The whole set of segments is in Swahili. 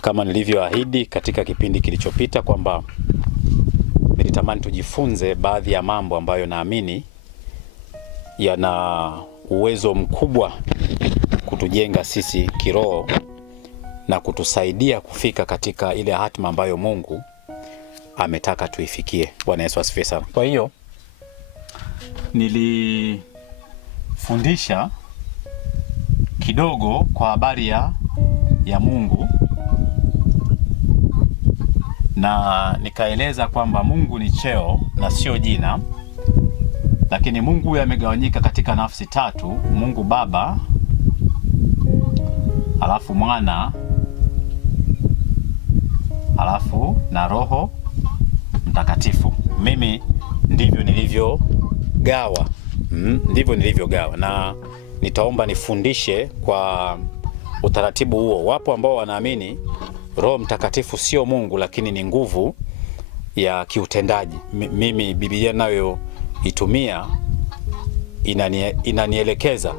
Kama nilivyoahidi katika kipindi kilichopita kwamba nilitamani tujifunze baadhi ya mambo ambayo naamini yana uwezo mkubwa kutujenga sisi kiroho na kutusaidia kufika katika ile hatima ambayo Mungu ametaka tuifikie. Bwana Yesu asifiwe sana. Kwa hiyo nilifundisha kidogo kwa habari ya Mungu na nikaeleza kwamba Mungu ni cheo na sio jina, lakini Mungu huyu amegawanyika katika nafsi tatu: Mungu Baba, alafu Mwana, alafu na Roho Mtakatifu. Mimi ndivyo nilivyogawa, na nitaomba nifundishe kwa utaratibu huo. Wapo ambao wanaamini Roho Mtakatifu sio Mungu, lakini ni nguvu ya kiutendaji. Mimi Biblia nayo itumia inanielekeza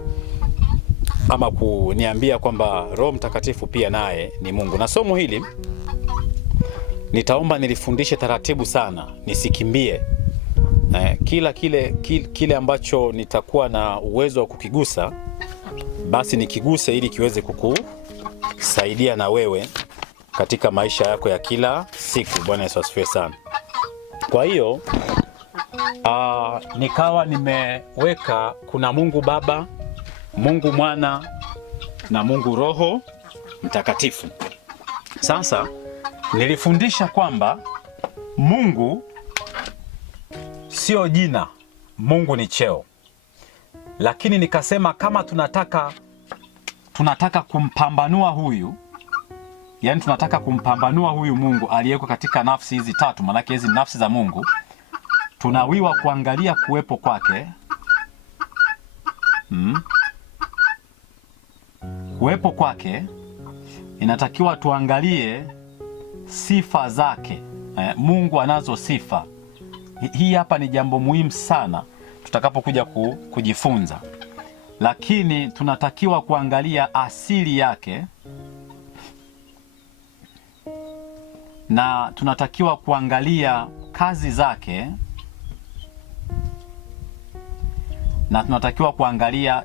ama kuniambia kwamba Roho Mtakatifu pia naye ni Mungu. Na somo hili nitaomba nilifundishe taratibu sana, nisikimbie. Kile ambacho nitakuwa na uwezo wa kukigusa, basi nikiguse ili kiweze kukusaidia na wewe katika maisha yako ya kila siku. Bwana Yesu asifiwe sana. Kwa hiyo nikawa nimeweka kuna Mungu Baba, Mungu Mwana na Mungu Roho Mtakatifu. Sasa nilifundisha kwamba Mungu sio jina, Mungu ni cheo. Lakini nikasema kama tunataka kumpambanua huyu, yani tunataka kumpambanua huyu Mungu aliyeko katika nafsi hizi tatu, maana hizi nafsi za Mungu, tunawiwa kuangalia kuwepo kwake. Kuwepo kwake inatakiwa tuangalie sifa zake. Mungu anazo sifa. Hii hapa ni jambo muhimu sana tutakapokuja kujifunza. Lakini tunatakiwa kuangalia asili yake, na tunatakiwa kuangalia kazi zake, na tunatakiwa kuangalia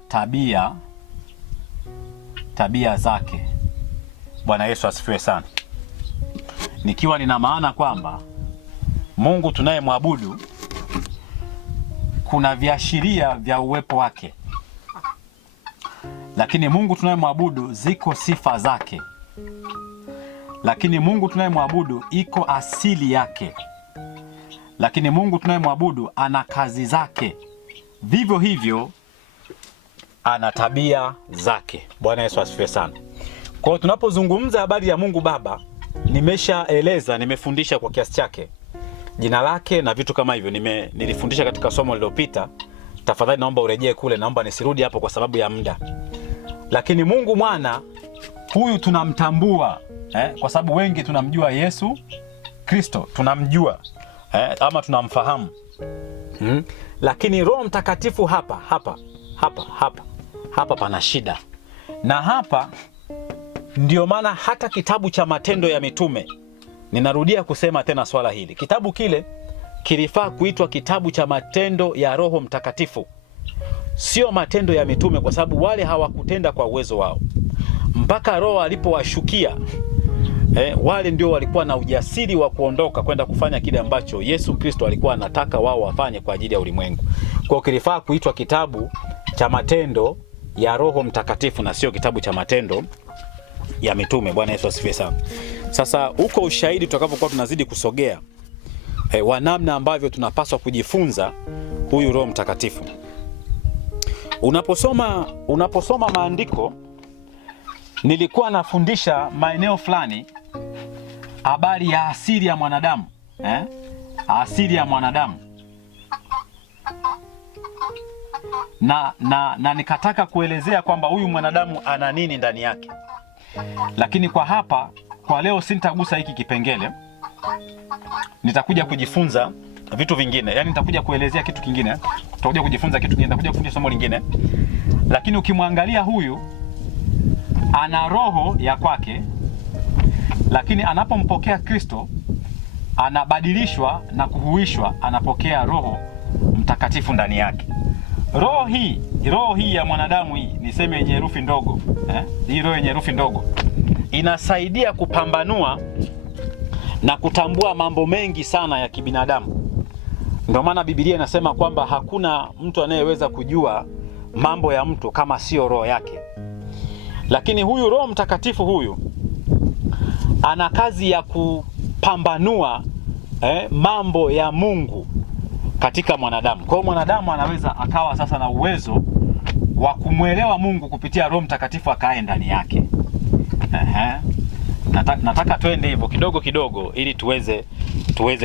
tabia zake. Bwana Yesu asifiwe sana. Nikiwa nina maana kwamba Mungu tunayemwabudu kuna viashiria vya uwepo wake, lakini Mungu tunayemwabudu ziko sifa zake, lakini Mungu tunayemwabudu iko asili yake, lakini Mungu tunayemwabudu ana kazi zake, vivyo hivyo ana tabia zake. Bwana Yesu asifiwe sana. Kwa hiyo tunapozungumza habari ya Mungu Baba, nimeshaeleza, nimefundisha kwa kiasi chake jina lake na vitu kama hivyo. Nilifundisha katika somo lililopita. Tafadhali naomba urejee kule, naomba nisirudi hapo kwa sababu ya muda. Lakini Mungu Mwana huyu tunamtambua kwa sababu wengi tunamjua Yesu Kristo, tunamjua ama tunamfahamu. Lakini Roho Mtakatifu hapa pana shida. Na hapa ndio maana hata kitabu cha Matendo ya Mitume, ninarudia kusema tena swala hili, kitabu kile kilifaa kuitwa kitabu cha Matendo ya Roho Mtakatifu, sio Matendo ya Mitume, kwa sababu wale hawakutenda kwa uwezo wao mpaka Roho alipowashukia. Wale ndio walikuwa na ujasiri wa kuondoka kwenda kufanya kile ambacho Yesu Kristo alikuwa anataka wao wafanye kwa ajili ya ulimwengu. Kwa hiyo kilifaa kuitwa kitabu cha Matendo ya Roho Mtakatifu na sio kitabu cha Matendo ya Mitume. Bwana Yesu asifiwe sana. Sasa uko ushahidi tutakapokuwa tunazidi kusogea wa namna ambavyo tunapaswa kujifunza huyu Roho Mtakatifu. Unaposoma maandiko, nilikuwa nafundisha maeneo fulani habari ya asili ya mwanadamu, asili ya mwanadamu. Na nikataka kuelezea kwamba huyu mwanadamu ana nini ndani yake. Lakini kwa leo sintagusa hiki kipengele. Nitakuja kujifunza vitu vingine. Yaani nitakuja kuelezea kitu kingine, tutakuja kujifunza kitu kingine, nitakuja kufundisha somo lingine. Lakini ukimwangalia huyu ana roho ya kwake, lakini anapompokea Kristo anabadilishwa na kuhuishwa, anapokea Roho Mtakatifu ndani yake. Roho hii ya mwanadamu hii, niseme yenye herufi ndogo, hii roho yenye herufi ndogo inasaidia kupambanua na kutambua mambo mengi sana ya kibinadamu. Ndio maana Biblia inasema kwamba hakuna mtu anayeweza kujua mambo ya mtu kama sio roho yake. Lakini huyu Roho Mtakatifu huyu ana kazi ya kupambanua mambo ya Mungu katika mwanadamu. Kwa hiyo mwanadamu anaweza akawa sasa na uwezo wa kumwelewa Mungu kupitia Roho Mtakatifu akae ndani yake. Nataka twende hivyo kidogo kidogo ili tuweze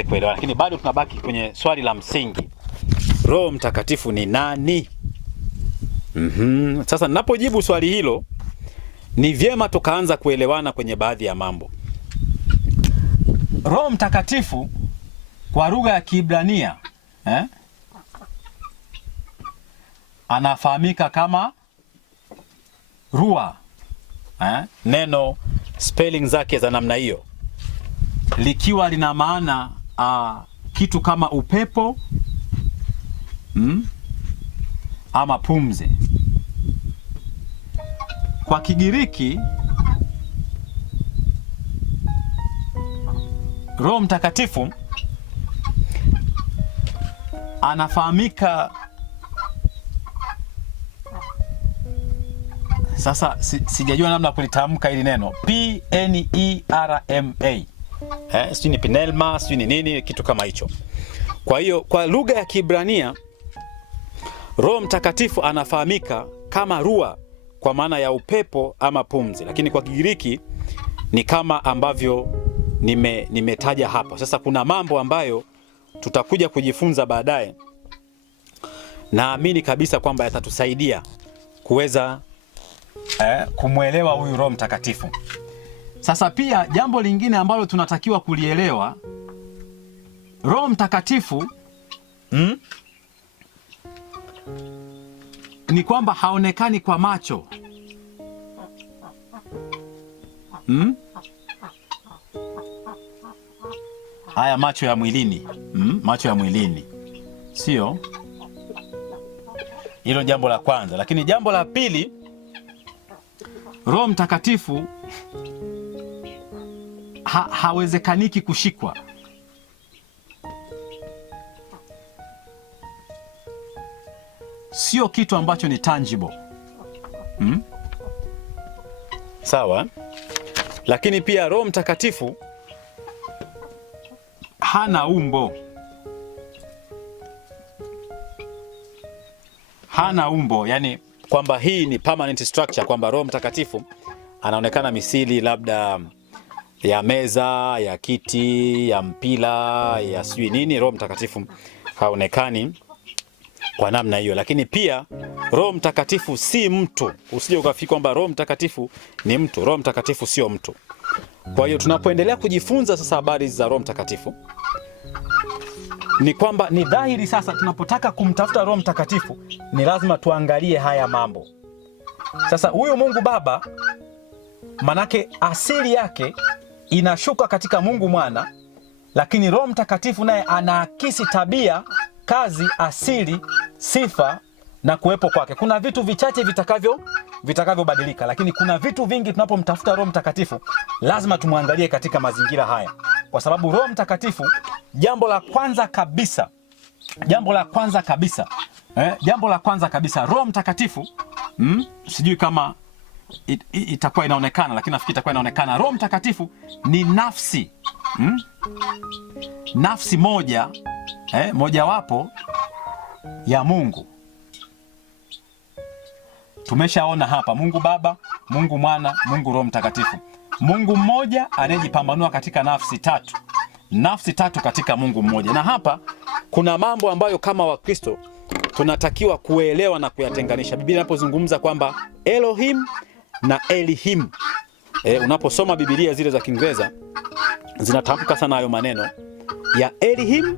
kuelewa, lakini bado tunabaki kwenye swali la msingi. Roho Mtakatifu ni nani? Sasa ninapojibu swali hilo ni vyema tukaanza kuelewana kwenye baadhi ya mambo. Roho Mtakatifu kwa lugha ya Kiebrania anafahamika kama Ruah. Neno spelling zake za namna hiyo likiwa lina maana kitu kama upepo ama pumzi. Kwa Kigiriki Roho Mtakatifu anafahamika, sasa sijajua namna kulitamka hili neno, P-N-E-R-M-A, sijui ni Pneuma, sijui ni nini, kitu kama hicho. Kwa hiyo kwa lugha ya Kiebrania Roho Mtakatifu anafahamika kama Ruah kwa maana ya upepo ama pumzi, lakini kwa Kigiriki ni kama ambavyo nimetaja hapa. Sasa kuna mambo ambayo tutakuja kujifunza baadaye, naamini kabisa kwamba yatatusaidia kuweza kumwelewa huyu Roho Mtakatifu. Sasa pia jambo lingine ambalo tunatakiwa kulielewa, Roho Mtakatifu ni kwamba haonekani kwa macho. Haya macho ya mwilini, macho ya mwilini, sio hilo jambo la kwanza. Lakini jambo la pili, Roho Mtakatifu hawezekaniki kushikwa. Sio kitu ambacho ni tangible. Sawa? Lakini pia Roho Mtakatifu hana umbo. Hana umbo, yani kwamba hii ni permanent structure, kwamba Roho Mtakatifu anaonekana misili labda ya meza, ya kiti, ya mpira, ya sijui nini. Roho Mtakatifu haonekani kwa namna hiyo. Lakini pia Roho Mtakatifu si mtu. Usije ukafikiri kwamba Roho Mtakatifu ni mtu. Roho Mtakatifu sio mtu. Kwa hiyo tunapoendelea kujifunza sasa habari za Roho Mtakatifu, ni kwamba ni dhahiri sasa tunapotaka kumtafuta Roho Mtakatifu ni lazima tuangalie haya mambo. Sasa huyu Mungu Baba, manake asili yake inashuka katika Mungu Mwana, lakini Roho Mtakatifu naye anaakisi tabia, kazi, asili, sifa na kuwepo kwake. Kuna vitu vichache vitakavyobadilika, lakini kuna vitu vingi tunapomtafuta Roho Mtakatifu lazima tumwangalie katika mazingira haya, kwa sababu Roho Mtakatifu, jambo la kwanza kabisa, Roho Mtakatifu sijui kama itakuwa inaonekana, lakini nafikiri itakuwa inaonekana. Roho Mtakatifu ni nafsi nafsi mojawapo ya Mungu. Tumeshaona hapa Mungu Baba, Mungu Mwana, Mungu Roho Mtakatifu. Mungu mmoja anayejipambanua katika nafsi tatu katika Mungu mmoja. Na hapa kuna mambo ambayo kama Wakristo tunatakiwa kuelewa na kuyatenganisha. Biblia inapozungumza kwamba Elohim na Elihim, unaposoma Biblia zile za Kiingereza zinatamka sana hayo maneno ya Elihim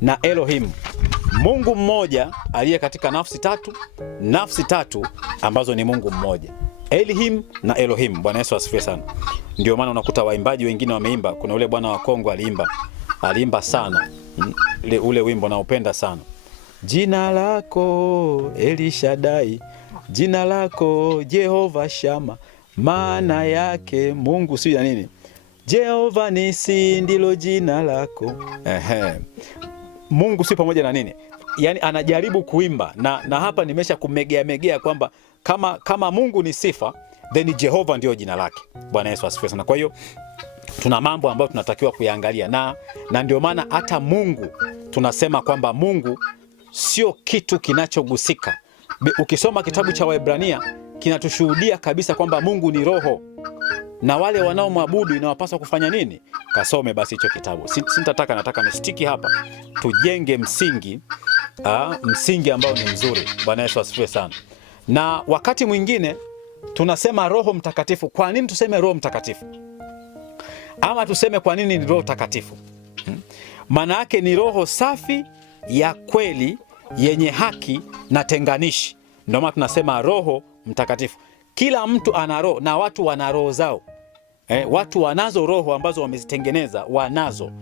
na Elohim. Mungu mmoja aliye katika nafsi tatu ambazo ni Mungu mmoja. Elihim na Elohim. Bwana Yesu asifiwe sana. Ndio maana unakuta waimbaji wengine wameimba. Kuna ule bwana wa Kongo aliimba sana ule wimbo naupenda sana. Jina lako Elishadai, jina lako Jehova Shama, maana yake Mungu si ya nini? Jehova Nisi ndilo jina lako. Mungu si pamoja na nini? Yani anajaribu kuimba na hapa nimesha kumegea kwamba kama Mungu ni sifa, then Jehova ndio jina lake. Bwana Yesu asifiwe sana. Kwa hiyo tuna mambo ambayo tunatakiwa kuyaangalia na ndio maana hata Mungu tunasema kwamba Mungu sio kitu kinachogusika. Ukisoma kitabu cha Waebrania kinatushuhudia kabisa kwamba Mungu ni roho, na wale wanaomwabudu inawapaswa kufanya nini? Kasome basi hicho kitabu. Nataka nistiki hapa, tujenge msingi ambao ni mzuri. Bwana Yesu asifiwe sana. Na wakati mwingine tunasema Roho Mtakatifu. Kwa nini tuseme Roho Mtakatifu? Ama tuseme kwa nini ni Roho Takatifu? Maana yake ni roho safi ya kweli yenye haki na tenganishi. Ndio maana tunasema Roho Mtakatifu. Kila mtu ana roho na watu wana roho zao. Watu wanazo roho ambazo wamezitengeneza, wanazo.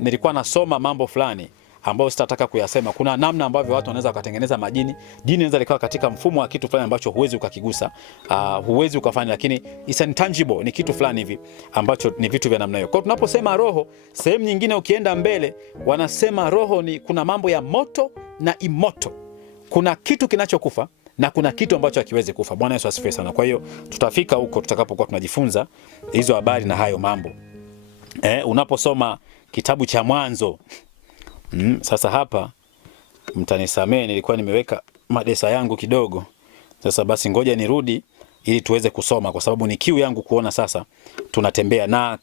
Nilikuwa nasoma mambo fulani ambayo sitataka kuyasema. Kuna namna ambavyo watu wanaweza wakatengeneza majini. Jini inaweza likawa katika mfumo wa kitu fulani ambacho huwezi ukakigusa, huwezi ukafanya, lakini it's intangible, ni kitu fulani hivi ambacho ni vitu vya namna hiyo. Kwa tunaposema roho, sehemu nyingine ukienda mbele wanasema roho ni kuna mambo ya moto na imoto. Kuna kitu kinachokufa na kuna kitu ambacho hakiwezi kufa. Bwana Yesu asifiwe sana. Kwa hiyo tutafika huko tutakapokuwa tunajifunza hizo habari na hayo mambo. Unaposoma kitabu cha Mwanzo, sasa hapa mtanisamee, nilikuwa nimeweka madesa yangu kidogo. Sasa basi ngoja nirudi ili tuweze kusoma, kwa sababu ni kiu yangu kuona sasa tunatembea. Na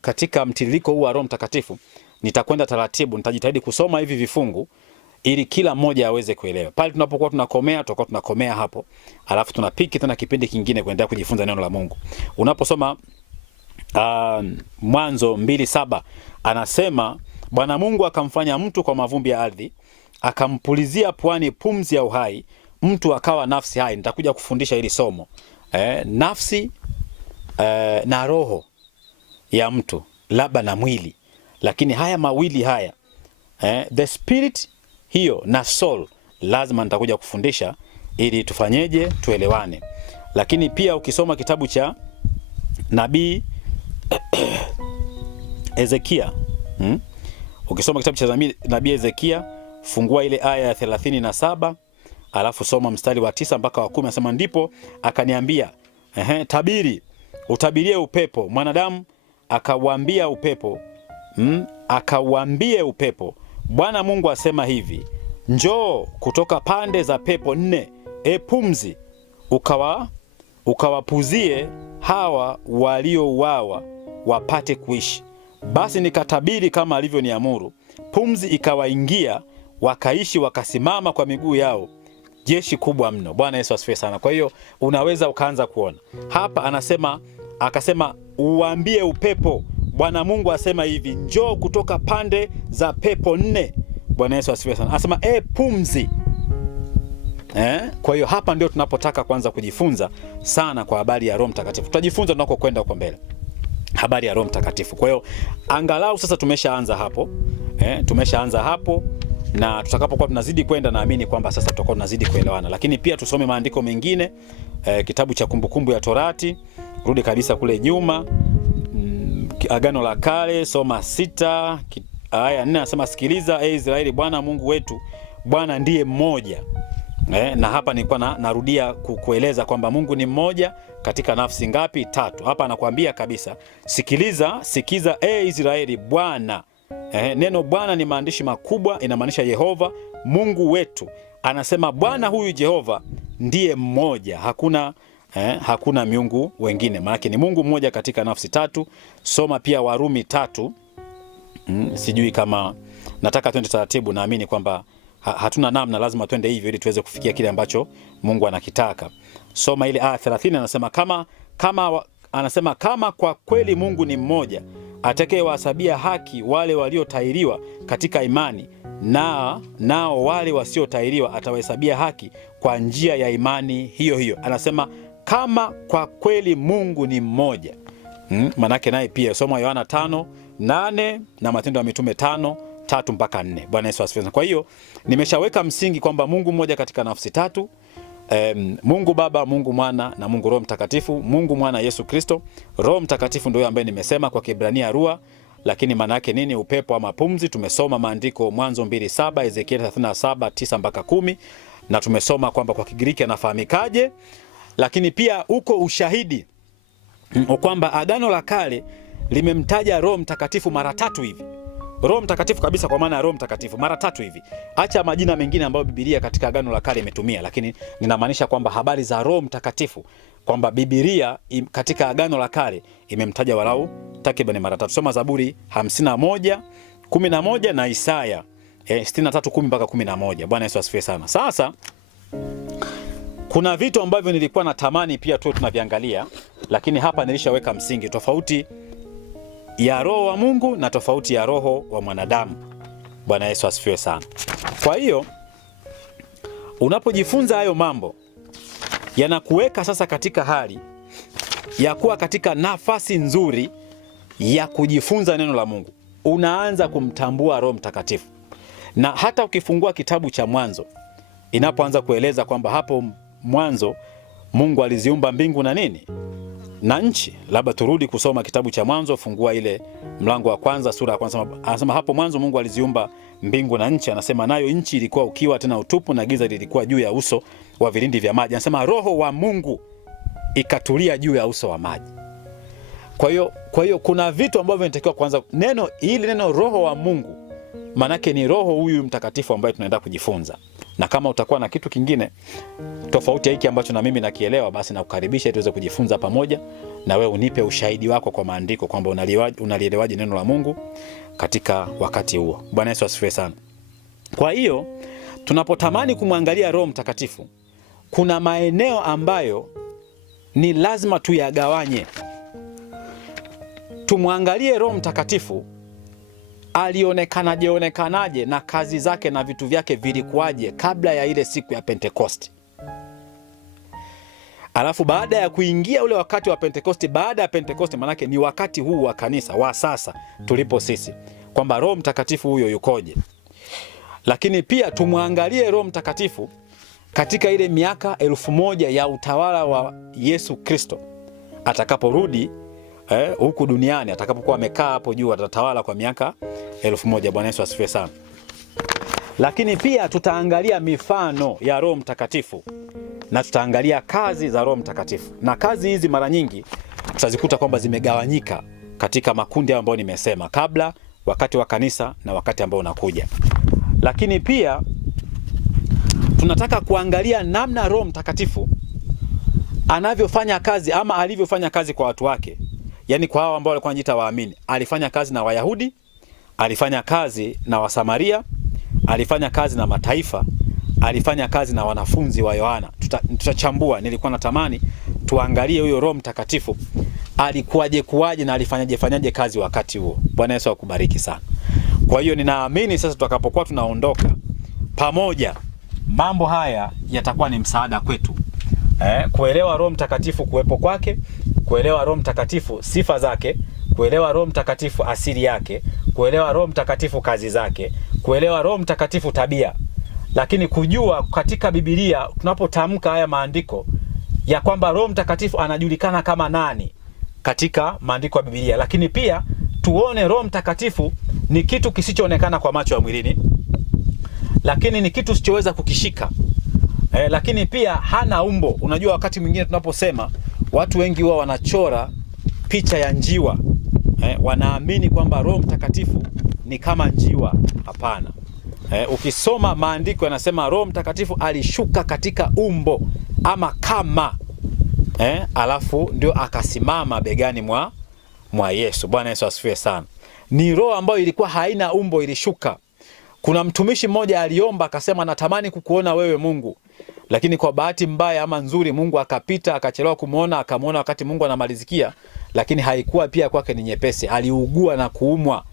katika mtiririko huu wa Roho Mtakatifu nitakwenda taratibu, nitajitahidi kusoma hivi vifungu ili kila mmoja aweze kuelewa. Pale tunapokuwa tunakomea, tutakuwa tunakomea hapo. Alafu tunapiki tena kipindi kingine kuendelea kujifunza neno la Mungu. Unaposoma Mwanzo 2:7 anasema Bwana Mungu akamfanya mtu kwa mavumbi ya ardhi, akampulizia puani pumzi ya uhai, mtu akawa nafsi hai. Nitakuja kufundisha hili somo. Nafsi na roho ya mtu, labda na mwili. Lakini haya mawili haya, the spirit hiyo na soul, lazima nitakuja kufundisha ili tufanyeje, tuelewane. Lakini pia ukisoma kitabu cha nabii Ezekia, ukisoma kitabu cha nabii Ezekia, fungua ile aya ya 37, alafu soma mstari wa 9 mpaka wa 10. Anasema ndipo akaniambia, tabiri, utabirie upepo mwanadamu, akauambia upepo, akauambie upepo, Bwana Mungu asema hivi, njoo kutoka pande za pepo 4, pumzi, ukawapuzie hawa waliouawa wapate kuishi. Basi nikatabiri kama alivyoniamuru, pumzi ikawaingia, wakaishi, wakasimama kwa miguu yao, jeshi kubwa mno. Bwana Yesu asifiwe sana. Kwa hiyo unaweza ukaanza kuona hapa, akasema uambie upepo, Bwana Mungu asema hivi, njoo kutoka pande za pepo 4. Bwana Yesu asifiwe sana. Anasema pumzi. Kwa hiyo hapa ndio tunapotaka kwanza kujifunza sana kwa habari ya Roho Mtakatifu. Tutajifunza tunakokwenda huko mbele habari ya Roho Mtakatifu. Kwa hiyo angalau sasa tumeshaanza hapo. Tumeshaanza hapo, na tutakapokuwa tunazidi kwenda, naamini kwamba sasa tutakuwa tunazidi kuelewana. Lakini pia tusome maandiko mengine, kitabu cha Kumbukumbu ya Torati, rudi kabisa kule nyuma, Agano la Kale, soma 6 aya 4. Anasema sikiliza Israeli, Bwana Mungu wetu, Bwana ndiye mmoja. Na hapa nilikuwa narudia kueleza kwamba Mungu ni mmoja katika nafsi ngapi? 3. Hapa anakuambia kabisa, sikiza Israeli, Bwana. Neno Bwana ni maandishi makubwa, inamaanisha Yehova Mungu wetu. Anasema Bwana huyu Jehova ndiye mmoja, hakuna miungu wengine. Maana ni Mungu mmoja katika nafsi 3. Soma pia Warumi 3. Sijui kama nataka twende taratibu, naamini kwamba hatuna namna, lazima twende hivyo ili tuweze kufikia kile ambacho Mungu anakitaka. Soma ile aya 30, anasema kama kwa kweli Mungu ni mmoja, atakayewahesabia haki wale waliotahiriwa katika imani, nao wale wasiotahiriwa atawahesabia haki kwa njia ya imani hiyo hiyo. Anasema kama kwa kweli Mungu ni mmoja. Manake naye pia soma Yohana 5:8 na Matendo ya Mitume 5:3-4. Bwana Yesu asifiwe. Kwa hiyo nimeshaweka msingi kwamba Mungu mmoja katika nafsi tatu. Mungu Baba, Mungu Mwana na Mungu Roho Mtakatifu. Mungu Mwana Yesu Kristo. Roho Mtakatifu ndio ambaye nimesema kwa Kiebrania Ruah, lakini maana yake nini? Upepo ama pumzi. Tumesoma maandiko Mwanzo 2:7, Ezekiel 37:9-10, na tumesoma kwamba kwa Kigiriki anafahamikaje. Lakini pia uko ushahidi kwamba Agano la Kale limemtaja Roho Mtakatifu mara 3 hivi. Roho Mtakatifu kabisa, kwa maana ya Roho Mtakatifu mara 3 hivi. Acha majina mengine ambayo Biblia katika Agano la Kale imetumia, lakini ninamaanisha kwamba habari za Roho Mtakatifu, kwamba Biblia katika Agano la Kale imemtaja walau takriban mara 3. Soma Zaburi 51:11 na Isaya 63:10-11. Bwana Yesu asifiwe sana. Sasa kuna vitu ambavyo nilikuwa natamani pia tu tunaviangalia, lakini hapa nilishaweka msingi tofauti ya roho wa Mungu na tofauti ya roho wa mwanadamu. Bwana Yesu asifiwe sana. Kwa hiyo unapojifunza hayo mambo, yanakuweka sasa katika hali ya kuwa katika nafasi nzuri ya kujifunza neno la Mungu. Unaanza kumtambua Roho Mtakatifu. Na hata ukifungua kitabu cha Mwanzo, inapoanza kueleza kwamba hapo mwanzo Mungu aliziumba mbingu na nini? Na nchi. Labda turudi kusoma kitabu cha Mwanzo, fungua ile mlango wa kwanza, sura ya kwanza. Anasema hapo mwanzo Mungu aliziumba mbingu na nchi. Anasema nayo nchi ilikuwa ukiwa tena utupu, na giza lilikuwa juu ya uso wa vilindi vya maji. Anasema roho wa Mungu ikatulia juu ya uso wa maji. Kwa hiyo kuna vitu ambavyo vinatakiwa kwanza. Neno roho wa Mungu manake ni roho huyu mtakatifu ambaye tunaenda kujifunza. Na kama utakuwa na kitu kingine tofauti hiki ambacho na mimi nakielewa, basi nakukaribisha tuweze kujifunza pamoja, na wewe unipe ushahidi wako kwa maandiko kwamba unalielewaje neno la Mungu katika wakati huo. Bwana Yesu asifiwe sana. Kwa hiyo tunapotamani kumwangalia Roho Mtakatifu, kuna maeneo ambayo ni lazima tuyagawanye. Tumwangalie Roho Mtakatifu alionekanaje na kazi zake na vitu vyake vilikuwaje kabla ya ile siku ya Pentekoste. Alafu baada ya kuingia ule wakati wa Pentekoste, baada ya Pentekoste manake ni wakati huu wa kanisa wa sasa tulipo sisi, kwamba Roho Mtakatifu huyo yukoje. Lakini pia tumwangalie Roho Mtakatifu katika ile miaka 1000 ya utawala wa Yesu Kristo atakaporudi huku duniani, atakapokuwa amekaa hapo juu, atatawala kwa miaka 1000. Bwana Yesu asifiwe sana. Lakini pia tutaangalia mifano ya Roho Mtakatifu na tutaangalia kazi za Roho Mtakatifu. Na kazi hizi mara nyingi tutazikuta kwamba zimegawanyika katika makundi ambayo nimesema kabla, wakati wa kanisa na wakati ambao unakuja. Lakini pia tunataka kuangalia namna Roho Mtakatifu anavyofanya kazi ama alivyofanya kazi kwa watu wake. Yaani kwa hao ambao walikuwa wanajiita waamini. Alifanya kazi na Wayahudi, alifanya kazi na Wasamaria, alifanya kazi na mataifa, alifanya kazi na wanafunzi wa Yohana. Tutachambua. Nilikuwa natamani tuangalie huyo Roho Mtakatifu alikuwaje na alifanyaje kazi wakati huo. Bwana Yesu akubariki sana. Kwa hiyo ninaamini sasa tutakapokuwa tunaondoka pamoja, mambo haya yatakuwa ni msaada kwetu. Kuelewa Roho Mtakatifu kuwepo kwake, kuelewa Roho Mtakatifu sifa zake, kuelewa Roho Mtakatifu asili yake, kuelewa Roho Mtakatifu kazi zake, kuelewa Roho Mtakatifu tabia. Lakini kujua katika Biblia tunapotamka haya maandiko ya kwamba Roho Mtakatifu anajulikana kama nani katika maandiko ya Biblia. Lakini pia tuone Roho Mtakatifu ni kitu kisichoonekana kwa macho ya mwilini, lakini ni kitu usichoweza kukishika. Lakini pia hana umbo. Unajua wakati mwingine tunaposema, watu wengi huwa wanachora picha ya njiwa. Wanaamini kwamba Roho Mtakatifu ni kama njiwa. Hapana. Ukisoma maandiko yanasema Roho Mtakatifu alishuka katika umbo ama kama alafu ndio akasimama begani mwa Yesu. Bwana Yesu asifiwe sana. Ni roho ambayo ilikuwa haina umbo, ilishuka. Kuna mtumishi mmoja aliomba akasema, natamani kukuona wewe Mungu. Lakini kwa bahati mbaya ama nzuri, Mungu akapita, akachelewa kumuona, akamuona wakati Mungu anamalizikia. Lakini haikuwa pia kwake ni nyepesi. Aliugua na kuumwa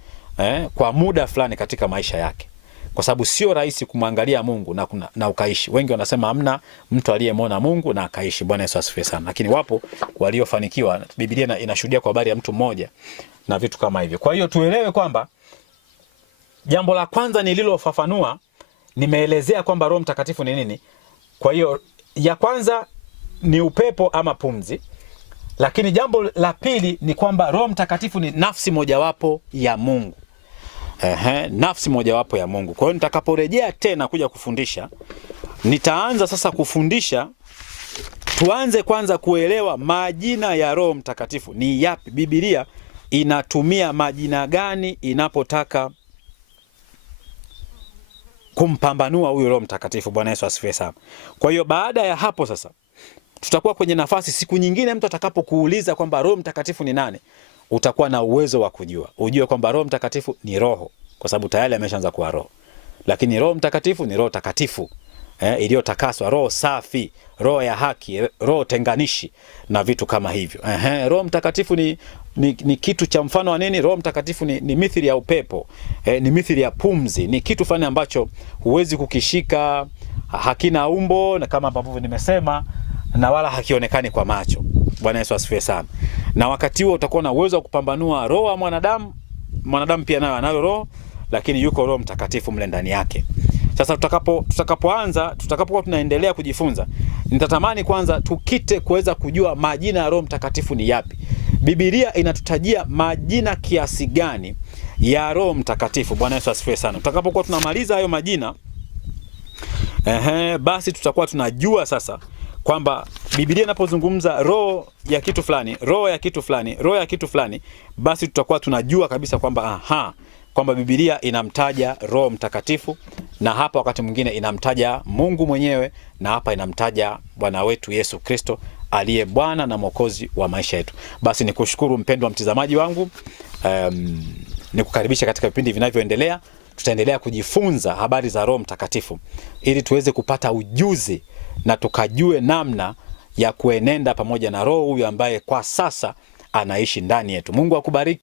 kwa muda fulani katika maisha yake. kwa sababu sio rahisi kumwangalia Mungu na ukaishi. Wengi wanasema hamna mtu aliyemwona Mungu na akaishi. Bwana Yesu asifiwe sana. Lakini wapo waliofanikiwa. Biblia inashuhudia kwa habari ya mtu mmoja na vitu kama hivyo. Kwa hiyo tuelewe kwamba jambo la kwanza nililofafanua, nimeelezea kwamba Roho Mtakatifu ni nini. Kwa hiyo ya kwanza ni upepo ama pumzi. Lakini jambo la pili ni kwamba Roho Mtakatifu ni nafsi mojawapo ya Mungu. Nafsi mojawapo ya Mungu. Kwa hiyo nitakaporejea tena kuja kufundisha, nitaanza sasa kufundisha, tuanze kwanza kuelewa majina ya Roho Mtakatifu ni yapi. Biblia inatumia majina gani inapotaka kumpambanua huyu Roho Mtakatifu. Bwana Yesu asifiwe sana. Kwa hiyo baada ya hapo sasa tutakuwa kwenye nafasi, siku nyingine mtu atakapokuuliza kwamba Roho Mtakatifu ni nani, utakuwa na uwezo wa kujua. Ujue kwamba Roho Mtakatifu ni roho, kwa sababu tayari ameshaanza kuwa roho. Lakini Roho Mtakatifu ni roho takatifu, iliyotakaswa, roho safi, roho ya haki, roho tenganishi na vitu kama hivyo. Roho Mtakatifu ni kitu cha mfano wa nini? Roho Mtakatifu ni mithili ya upepo, ni mithili ya pumzi, ni kitu fulani ambacho huwezi kukishika, hakina umbo na kama ambavyo nimesema, na wala hakionekani kwa macho. Bwana Yesu asifiwe sana. Na wakati huo utakuwa na uwezo wa kupambanua roho wa mwanadamu. Mwanadamu pia nayo anayo roho, lakini yuko Roho Mtakatifu mle ndani yake. Sasa tutakapokuwa tunaendelea kujifunza, nitatamani kwanza tukite kuweza kujua majina ya Roho Mtakatifu ni yapi. Biblia inatutajia majina kiasi gani ya Roho Mtakatifu. Bwana Yesu asifiwe sana. Tutakapokuwa tunamaliza hayo majina, basi tutakuwa tunajua sasa kwamba Biblia inapozungumza roho ya kitu fulani, roho ya kitu fulani, roho ya kitu fulani, basi tutakuwa tunajua kabisa kwamba kwamba Biblia inamtaja Roho Mtakatifu, na hapa wakati mwingine inamtaja Mungu mwenyewe, na hapa inamtaja Bwana wetu Yesu Kristo aliye Bwana na Mwokozi wa maisha yetu. Basi nikushukuru mpendwa mtazamaji wangu, nikukaribisha katika vipindi vinavyoendelea. Tutaendelea kujifunza habari za Roho Mtakatifu ili tuweze kupata ujuzi na tukajue namna ya kuenenda pamoja na Roho huyu ambaye kwa sasa anaishi ndani yetu. Mungu akubariki.